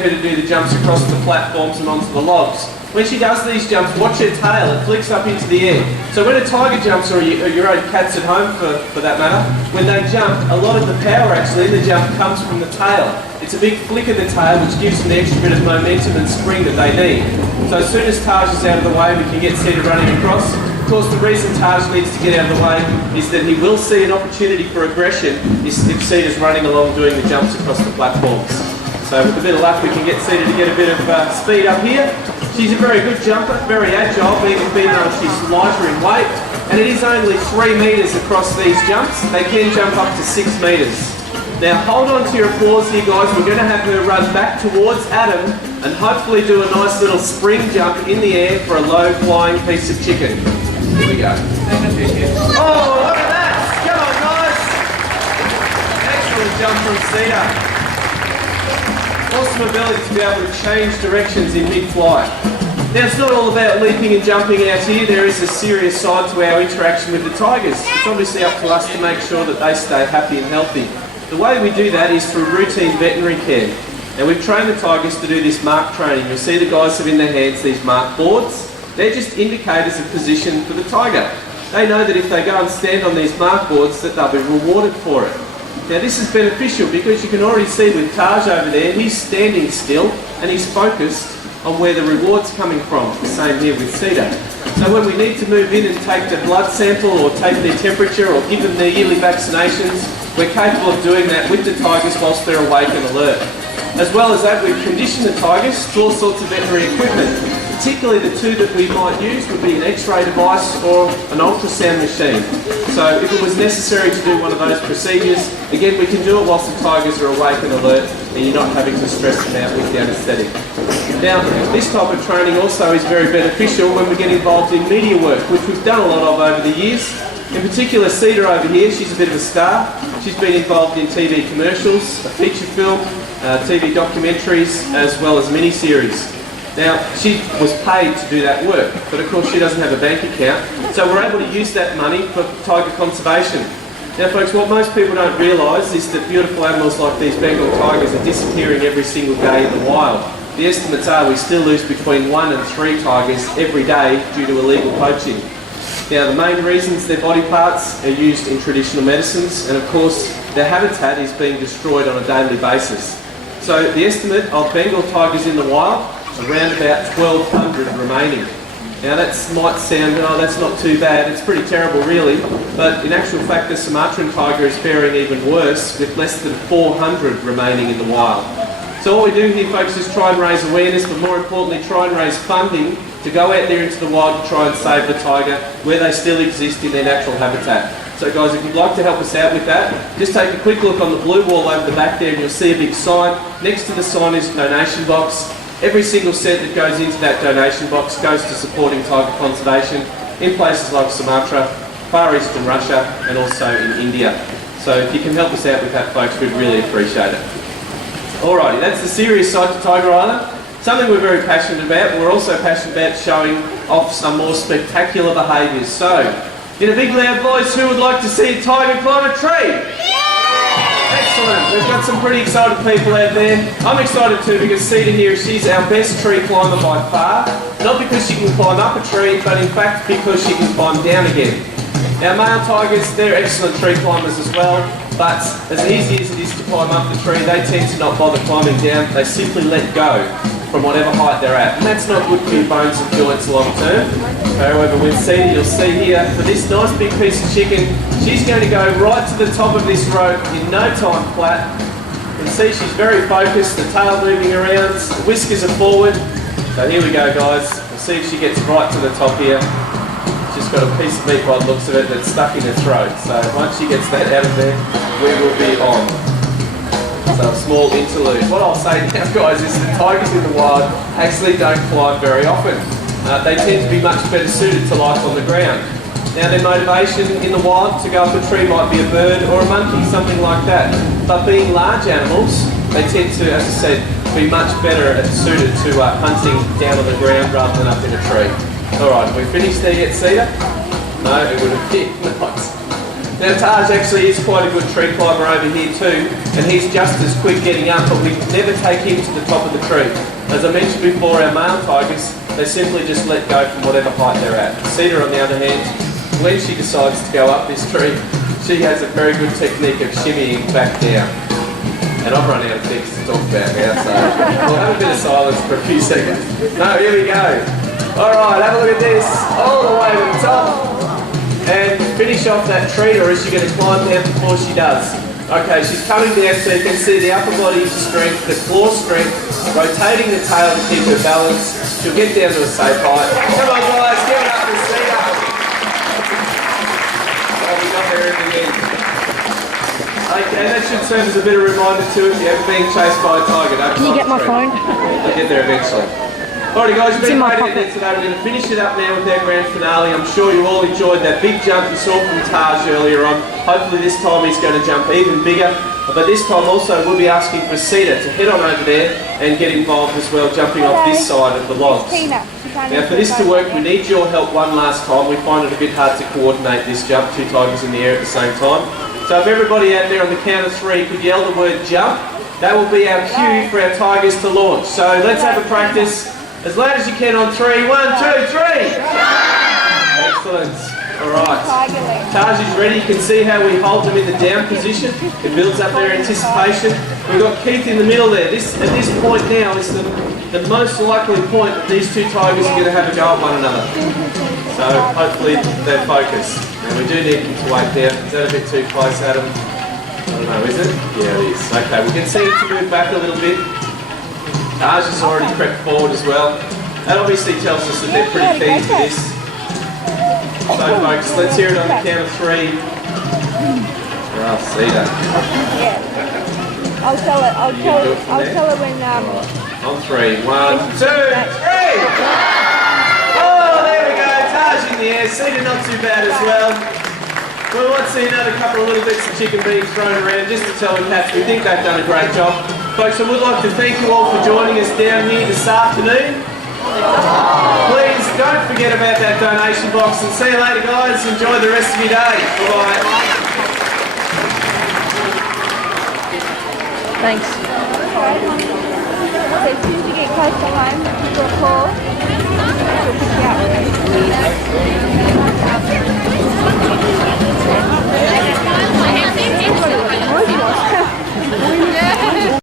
get her to do the jumps across the platforms and onto the logs. When she does these jumps, watch her tail, it flicks up into the air. So when a tiger jumps, or your own cats at home for that matter, when they jump, a lot of the power actually in the jump comes from the tail. It's a big flick of the tail which gives them the extra bit of momentum and spring that they need. So as soon as Taj is out of the way, we can get Sita running across. Of course, the reason Taj needs to get out of the way is that he will see an opportunity for aggression if Sita's running along doing the jumps across the platforms. So with a bit of luck, we can get Sita to get a bit of speed up here. She's a very good jumper, very agile, being though she's lighter in weight. And it is only 3 metres across these jumps. They can jump up to 6 metres. Now hold on to your applause here, guys. We're going to have her run back towards Adam and hopefully do a nice little spring jump in the air for a low flying piece of chicken. Here we go. Oh, look at that! Come on, guys! Excellent jump from Sita. Awesome ability to be able to change directions in mid-flight. Now it's not all about leaping and jumping out here. There is a serious side to our interaction with the tigers. It's obviously up to us to make sure that they stay happy and healthy. The way we do that is through routine veterinary care. Now we've trained the tigers to do this mark training. You'll see the guys have in their hands these mark boards. They're just indicators of position for the tiger. They know that if they go and stand on these mark boards that they'll be rewarded for it. Now this is beneficial because you can already see with Taj over there, he's standing still and he's focused on where the reward's coming from. The same here with Sita. So when we need to move in and take the blood sample or take their temperature or give them their yearly vaccinations, we're capable of doing that with the tigers whilst they're awake and alert. As well as that, we've conditioned the tigers to all sorts of veterinary equipment. Particularly the two that we might use would be an X-ray device or an ultrasound machine. So if it was necessary to do one of those procedures, again we can do it whilst the tigers are awake and alert and you're not having to stress them out with the anaesthetic. Now this type of training also is very beneficial when we get involved in media work, which we've done a lot of over the years. In particular, Sita over here, she's a bit of a star. She's been involved in TV commercials, a feature film, TV documentaries, as well as mini-series. Now, she was paid to do that work, but of course she doesn't have a bank account, so we're able to use that money for tiger conservation. Now folks, what most people don't realise is that beautiful animals like these Bengal tigers are disappearing every single day in the wild. The estimates are we still lose between 1 and 3 tigers every day due to illegal poaching. Now the main reasons their body parts are used in traditional medicines, and of course their habitat is being destroyed on a daily basis. So the estimate of Bengal tigers in the wild, around about 1,200 remaining. Now that might sound, oh that's not too bad, it's pretty terrible really, but in actual fact the Sumatran tiger is faring even worse with less than 400 remaining in the wild. So what we do here folks is try and raise awareness, but more importantly try and raise funding to go out there into the wild to try and save the tiger where they still exist in their natural habitat. So guys, if you'd like to help us out with that, just take a quick look on the blue wall over the back there and you'll see a big sign. Next to the sign is a donation box. Every single cent that goes into that donation box goes to supporting tiger conservation in places like Sumatra, Far Eastern Russia and also in India. So if you can help us out with that folks, we'd really appreciate it. Alrighty, that's the serious side to Tiger Island. Something we're very passionate about. We're also passionate about showing off some more spectacular behaviours. So, in a big loud voice, who would like to see a tiger climb a tree? Excellent. We've got some pretty excited people out there. I'm excited too because Sita here, she's our best tree climber by far. Not because she can climb up a tree, but in fact because she can climb down again. Our male tigers, they're excellent tree climbers as well, but as easy as it is to climb up the tree, they tend to not bother climbing down. They simply let go from whatever height they're at. And that's not good for your bones and joints long term. However, with Sita, you'll see here, for this nice big piece of chicken, she's going to go right to the top of this rope in no time flat. You can see she's very focused, the tail moving around, the whiskers are forward. So here we go guys, we'll see if she gets right to the top here. She's just got a piece of meat by the looks of it that's stuck in her throat. So once she gets that out of there, we will be on. So a small interlude. What I'll say now guys is that tigers in the wild actually don't climb very often. They tend to be much better suited to life on the ground. Now their motivation in the wild to go up a tree might be a bird or a monkey, something like that. But being large animals, they tend to, as I said, be much better suited to hunting down on the ground rather than up in a tree. Alright, have we finished there yet, Sita? No, it would have been nice. Now Taj actually is quite a good tree climber over here too, and he's just as quick getting up, but we never take him to the top of the tree. As I mentioned before, our male tigers, they simply just let go from whatever height they're at. Cedar, on the other hand, when she decides to go up this tree, she has a very good technique of shimmying back down. And I've run out of things to talk about now, so we'll have a bit of silence for a few seconds. No, here we go. Alright, have a look at this. All the way to the top. And finish off that tree, or is she going to climb down before she does? Okay, she's coming down so you can see the upper body strength, the core strength, rotating the tail to keep her balance. She'll get down to a safe height. Come on guys, give it up for Cedar. Oh, we got there in the end. Okay, that should serve as a bit of a reminder too if you're ever being chased by a tiger. Can you get my phone? I'll get there eventually. Alrighty guys, you've been waiting there today. We're going to finish it up now with our grand finale. I'm sure you all enjoyed that big jump you saw from Taj earlier on. Hopefully this time he's going to jump even bigger. But this time also we'll be asking for Cedar to head on over there and get involved as well, jumping off this side of the logs. Now for this to work, we need your help one last time. We find it a bit hard to coordinate this jump, two tigers in the air at the same time. So if everybody out there on the count of three could yell the word jump, that will be our cue for our tigers to launch. So let's have a practice. As loud as you can on three. 1, 2, 3. Excellent. All right. Taj is ready. You can see how we hold them in the down position. It builds up their anticipation. We've got Keith in the middle there. At this point now is the most likely point that these two tigers are going to have a go at one another. So hopefully they're focused. And we do need them to wait down. Is that a bit too close, Adam? I don't know, is it? Yeah, it is. Okay, we can see it to move back a little bit. Taj has already crept forward as well. That obviously tells us that they're pretty keen to this. So folks, let's hear it on the count of three. Oh, Cedar. Yeah. I'll tell her when Right. On three. 1, 2, 3! Oh, there we go. Taj in the air. Cedar not too bad as well. We might see another couple of little bits of chicken being thrown around just to tell the cats we think they've done a great job. Folks, I would like to thank you all for joining us down here this afternoon. Please don't forget about that donation box and see you later guys. Enjoy the rest of your day. Bye-bye. Thanks. So as soon as you get close to home, give her a call.